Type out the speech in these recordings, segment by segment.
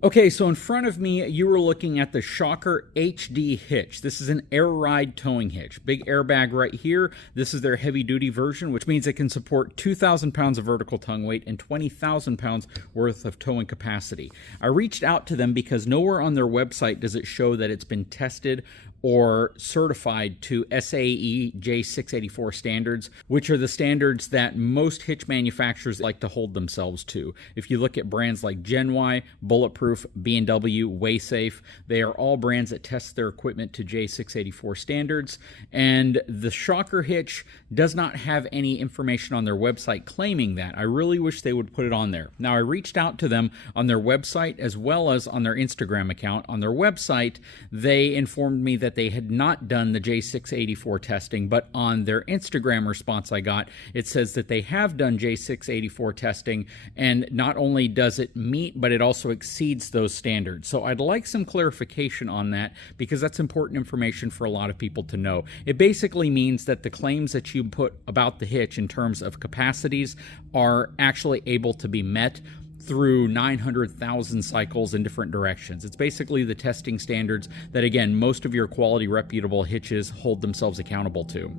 Okay, so in front of me, you were looking at the Shocker HD hitch. This is an air ride towing hitch. Big airbag right here. This is their heavy duty version, which means it can support 2,000 pounds of vertical tongue weight and 20,000 pounds worth of towing capacity. I reached out to them because nowhere on their website does it show that it's been tested or certified to SAE J684 standards, which are the standards that most hitch manufacturers like to hold themselves to. If you look at brands like Gen Y, Bulletproof, B&W, WaySafe, they are all brands that test their equipment to J684 standards, and the Shocker hitch does not have any information on their website claiming that. I really wish they would put it on there. Now, I reached out to them on their website as well as on their Instagram account. On their website, they informed me that they had not done the J684 testing, but on their Instagram response I got, it says that they have done J684 testing, and not only does it meet, but it also exceeds those standards. So I'd like some clarification on that, because that's important information for a lot of people to know. It basically means that the claims that you put about the hitch in terms of capacities are actually able to be met through 900,000 cycles in different directions. It's basically the testing standards that, again, most of your quality, reputable hitches hold themselves accountable to.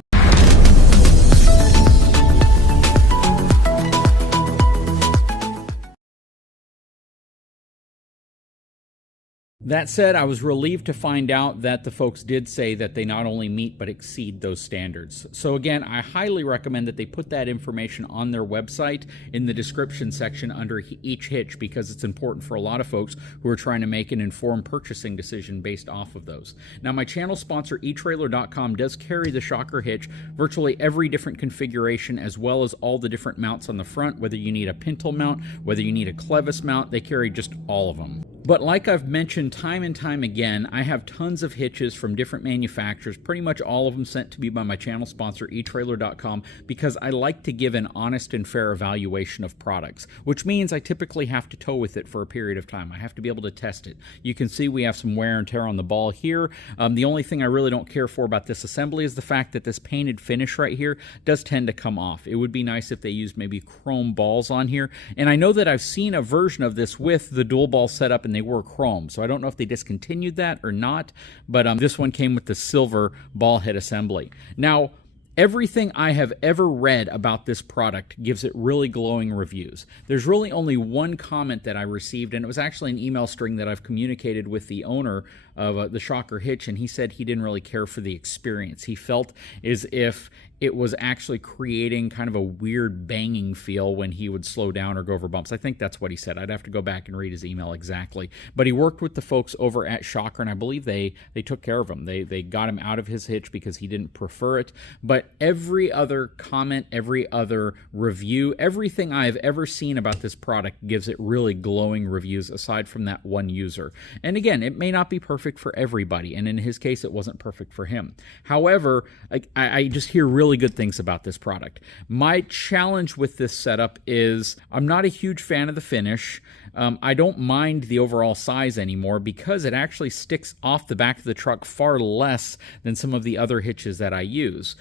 That said, I was relieved to find out that the folks did say that they not only meet but exceed those standards. So again, I highly recommend that they put that information on their website in the description section under each hitch, because it's important for a lot of folks who are trying to make an informed purchasing decision based off of those. Now, my channel sponsor eTrailer.com does carry the Shocker hitch, virtually every different configuration, as well as all the different mounts on the front, whether you need a pintle mount, whether you need a clevis mount, they carry just all of them. But like I've mentioned time and time again, I have tons of hitches from different manufacturers, pretty much all of them sent to me by my channel sponsor, eTrailer.com, because I like to give an honest and fair evaluation of products, which means I typically have to tow with it for a period of time. I have to be able to test it. You can see we have some wear and tear on the ball here. The only thing I really don't care for about this assembly is the fact that this painted finish right here does tend to come off. It would be nice if they used maybe chrome balls on here. And I know that I've seen a version of this with the dual ball setup and they were chrome, so I don't know if they discontinued that or not, but this one came with the silver ball head assembly. Now, everything I have ever read about this product gives it really glowing reviews. There's really only one comment that I received, and it was actually an email string that I've communicated with the owner of the Shocker hitch, and he said he didn't really care for the experience. He felt as if it was actually creating kind of a weird banging feel when he would slow down or go over bumps. I think that's what he said. I'd have to go back and read his email exactly. But he worked with the folks over at Shocker, and I believe they took care of him. They got him out of his hitch because he didn't prefer it. But every other comment, every other review, everything I've ever seen about this product gives it really glowing reviews, aside from that one user. And again, it may not be perfect for everybody, and in his case, it wasn't perfect for him. However, I just hear really good things about this product. My challenge with this setup is I'm not a huge fan of the finish. I don't mind the overall size anymore because it actually sticks off the back of the truck far less than some of the other hitches that I use.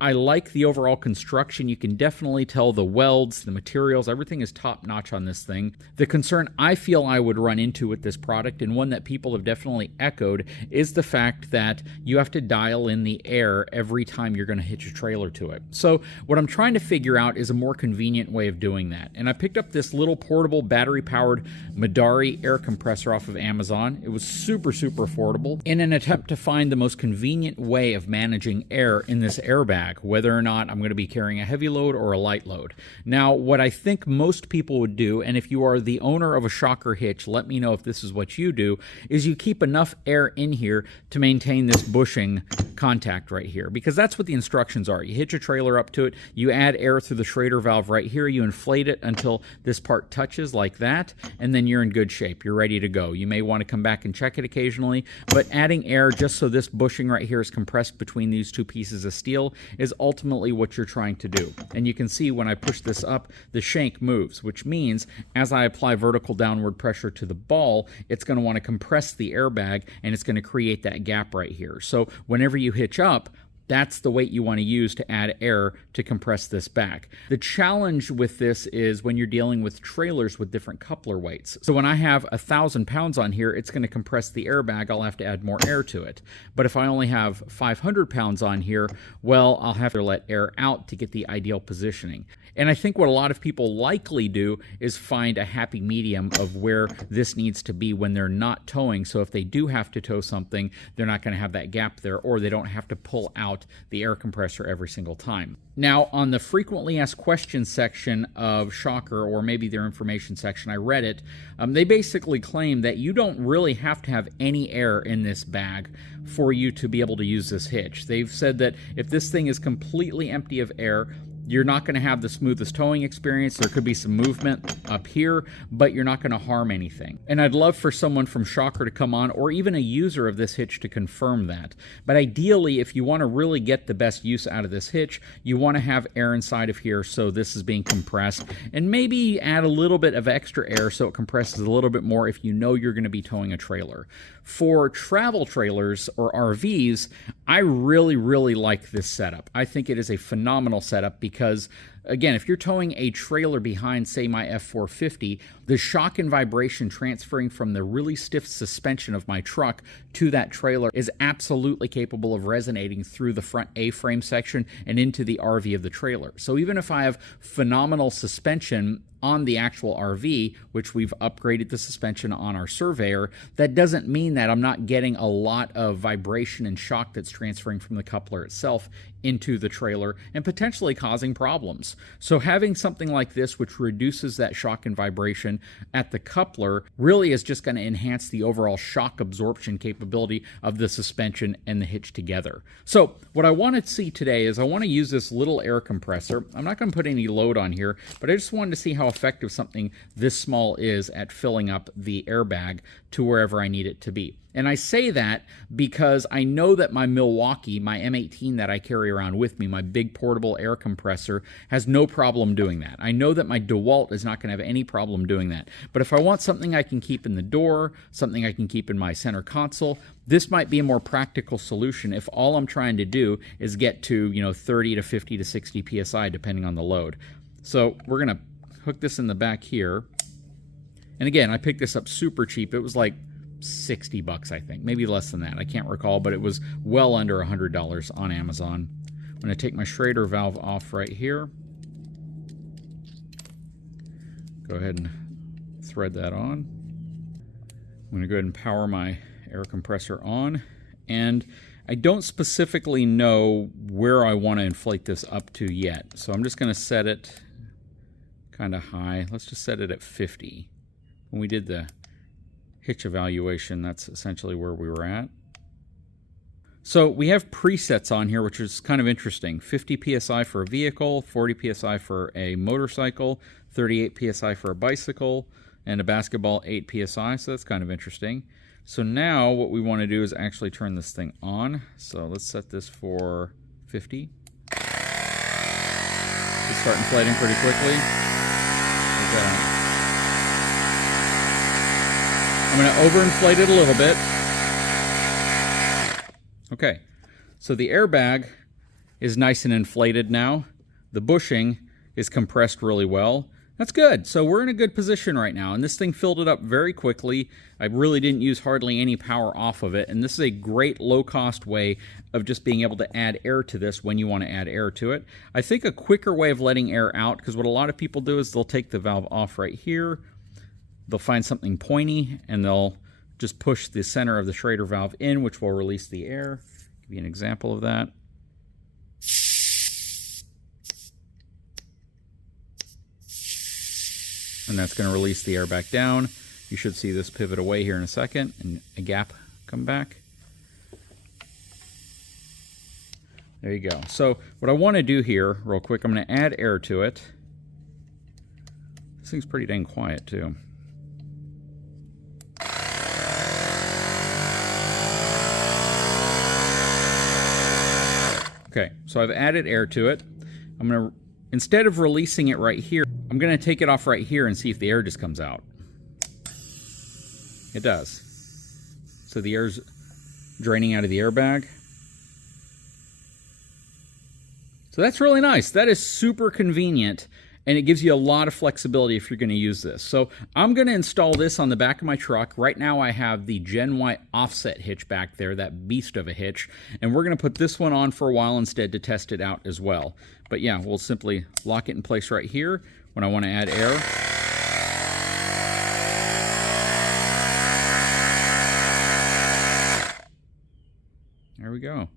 I like the overall construction. You can definitely tell the welds, the materials, everything is top-notch on this thing. The concern I feel I would run into with this product, and one that people have definitely echoed, is the fact that you have to dial in the air every time you're going to hitch a trailer to it. So what I'm trying to figure out is a more convenient way of doing that. And I picked up this little portable battery-powered Madari air compressor off of Amazon. It was super affordable in an attempt to find the most convenient way of managing air in this airbag, whether or not I'm going to be carrying a heavy load or a light load. Now, what I think most people would do, and if you are the owner of a Shocker hitch, let me know if this is what you do, is you keep enough air in here to maintain this bushing contact right here, because that's what the instructions are. You hitch a trailer up to it, you add air through the Schrader valve right here, you inflate it until this part touches like that, and then you're in good shape. You're ready to go. You may want to come back and check it occasionally, but adding air just so this bushing right here is compressed between these two pieces of steel is ultimately what you're trying to do. And you can see when I push this up, the shank moves, which means as I apply vertical downward pressure to the ball, it's going to want to compress the airbag, and it's going to create that gap right here. So whenever you hitch up, That's the weight you want to use to add air to compress this back. The challenge with this is when you're dealing with trailers with different coupler weights. So when I have 1,000 pounds on here, it's going to compress the airbag. I'll have to add more air to it. But if I only have 500 pounds on here, well, I'll have to let air out to get the ideal positioning. And I think what a lot of people likely do is find a happy medium of where this needs to be when they're not towing. So if they do have to tow something, they're not going to have that gap there, or they don't have to pull out the air compressor every single time. Now, on the frequently asked questions section of Shocker, or maybe their information section, I read it, they basically claim that you don't really have to have any air in this bag for you to be able to use this hitch. They've said that if this thing is completely empty of air, you're not going to have the smoothest towing experience. There could be some movement up here, but you're not going to harm anything. And I'd love for someone from Shocker to come on, or even a user of this hitch, to confirm that. But ideally, if you want to really get the best use out of this hitch, you want to have air inside of here so this is being compressed, and maybe add a little bit of extra air so it compresses a little bit more if you know you're going to be towing a trailer. For travel trailers or RVs, I really like this setup. I think it is a phenomenal setup because, again, if you're towing a trailer behind, say, my F450, the shock and vibration transferring from the really stiff suspension of my truck to that trailer is absolutely capable of resonating through the front A-frame section and into the RV of the trailer. So even if I have phenomenal suspension on the actual RV, which we've upgraded the suspension on our Surveyor, that doesn't mean that I'm not getting a lot of vibration and shock that's transferring from the coupler itself into the trailer and potentially causing problems. So having something like this, which reduces that shock and vibration at the coupler, really is just going to enhance the overall shock absorption capability of the suspension and the hitch together. So what I want to see today is I want to use this little air compressor. I'm not going to put any load on here, but I just wanted to see how effective something this small is at filling up the airbag to wherever I need it to be. And I say that because I know that my Milwaukee, my M18 that I carry around with me, my big portable air compressor, has no problem doing that. I know that my DeWalt is not going to have any problem doing that. But if I want something I can keep in the door, something I can keep in my center console, this might be a more practical solution if all I'm trying to do is get to, 30 to 50 to 60 PSI, depending on the load. So we're going to hook this in the back here. And again, I picked this up super cheap. It was like $60, I think, maybe less than that. I can't recall, but it was well under $100 on Amazon. I'm going to take my Schrader valve off right here. Go ahead and thread that on. I'm going to go ahead and power my air compressor on. And I don't specifically know where I want to inflate this up to yet. So I'm just going to set it kind of high. Let's just set it at 50. When we did the hitch evaluation, that's essentially where we were at. So we have presets on here, which is kind of interesting. 50 PSI for a vehicle, 40 PSI for a motorcycle, 38 PSI for a bicycle, and a basketball 8 PSI, so that's kind of interesting. So now what we want to do is actually turn this thing on. So let's set this for 50. Just start inflating pretty quickly. Like that. I'm going to overinflate it a little bit. Okay, so the airbag is nice and inflated now. The bushing is compressed really well. That's good. So we're in a good position right now, and this thing filled it up very quickly. I really didn't use hardly any power off of it, and this is a great low-cost way of just being able to add air to this when you want to add air to it. I think a quicker way of letting air out, because what a lot of people do is they'll take the valve off right here, they'll find something pointy, and they'll just push the center of the Schrader valve in, which will release the air. Give you an example of that. And that's going to release the air back down. You should see this pivot away here in a second, and a gap come back. There you go. So what I want to do here, real quick, I'm going to add air to it. This thing's pretty dang quiet, too. Okay, so I've added air to it. I'm going to, instead of releasing it right here, I'm going to take it off right here and see if the air just comes out. It does. So the air's draining out of the airbag. So that's really nice. That is super convenient, and it gives you a lot of flexibility if you're going to use this. So I'm going to install this on the back of my truck. Right now I have the Gen Y offset hitch back there, that beast of a hitch, and we're going to put this one on for a while instead to test it out as well. But yeah, we'll simply lock it in place right here when I want to add air. There we go. It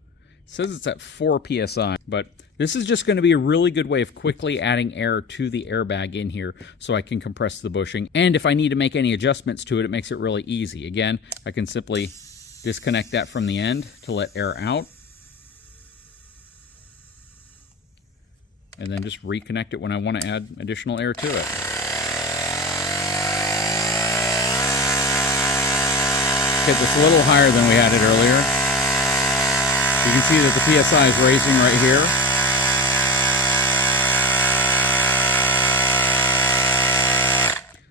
says it's at 4 psi, but this is just going to be a really good way of quickly adding air to the airbag in here so I can compress the bushing. And if I need to make any adjustments to it, it makes it really easy. Again, I can simply disconnect that from the end to let air out. And then just reconnect it when I want to add additional air to it. Hit this a little higher than we had it earlier. You can see that the PSI is raising right here.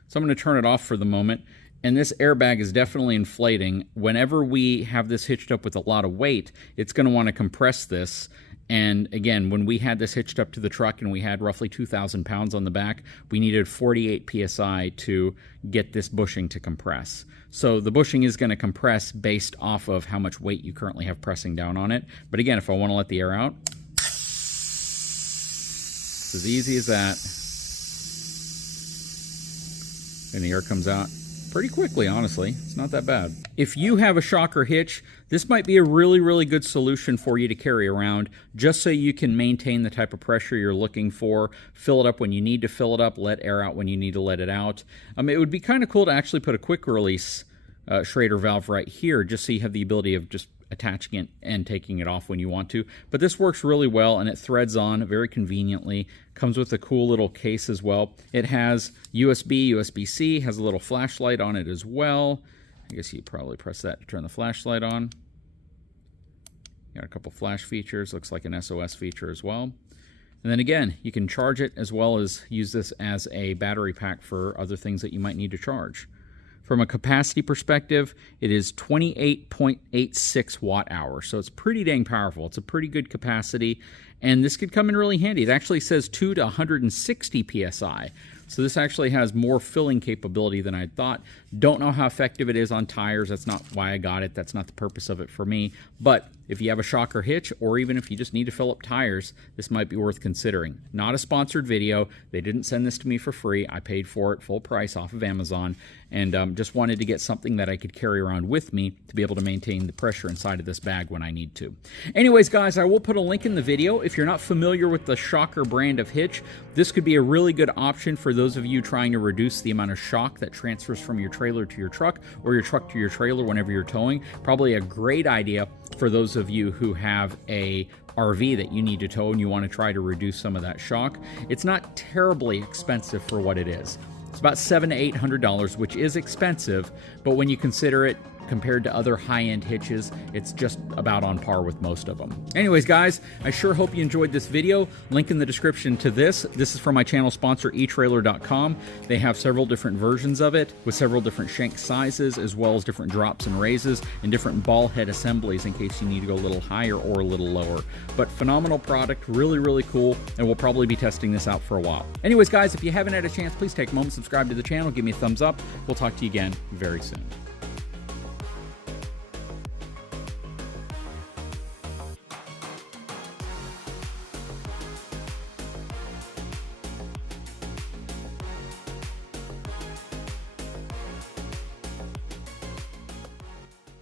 So I'm going to turn it off for the moment. And this airbag is definitely inflating. Whenever we have this hitched up with a lot of weight, it's going to want to compress this. And again, when we had this hitched up to the truck and we had roughly 2,000 pounds on the back, we needed 48 psi to get this bushing to compress. So the bushing is going to compress based off of how much weight you currently have pressing down on it. But again, if I want to let the air out, it's as easy as that. And the air comes out pretty quickly, honestly. It's not that bad. If you have a shocker hitch, this might be a really, really good solution for you to carry around, just so you can maintain the type of pressure you're looking for, fill it up when you need to fill it up, let air out when you need to let it out. It would be kind of cool to actually put a quick release Schrader valve right here, just so you have the ability of just attaching it and taking it off when you want to. But this works really well, and it threads on very conveniently. Comes with a cool little case as well. It has USB, USB-C, has a little flashlight on it as well. I guess you probably press that to turn the flashlight on. Got a couple flash features, looks like an SOS feature as well. And then again, you can charge it as well as use this as a battery pack for other things that you might need to charge. From a capacity perspective, it is 28.86 watt hours, so it's pretty dang powerful. It's a pretty good capacity, and this could come in really handy. It actually says 2 to 160 psi, so this actually has more filling capability than I thought. Don't know how effective it is on tires. That's not why I got it. That's not the purpose of it for me. But if you have a shocker hitch, or even if you just need to fill up tires, this might be worth considering. Not a sponsored video. They didn't send this to me for free. I paid for it full price off of Amazon, and just wanted to get something that I could carry around with me to be able to maintain the pressure inside of this bag when I need to. Anyways, guys, I will put a link in the video. If you're not familiar with the Shocker brand of hitch, this could be a really good option for those of you trying to reduce the amount of shock that transfers from your trailer to your truck, or your truck to your trailer whenever you're towing. Probably a great idea for those of you who have a RV that you need to tow and you want to try to reduce some of that shock. It's not terribly expensive for what it is. It's about $700 to $800, which is expensive, but when you consider it compared to other high-end hitches, it's just about on par with most of them. Anyways, guys, I sure hope you enjoyed this video. Link in the description to this. This is from my channel sponsor, eTrailer.com. They have several different versions of it with several different shank sizes, as well as different drops and raises and different ball head assemblies in case you need to go a little higher or a little lower. But phenomenal product, really, really cool, and we'll probably be testing this out for a while. Anyways, guys, if you haven't had a chance, please take a moment, subscribe to the channel, give me a thumbs up. We'll talk to you again very soon.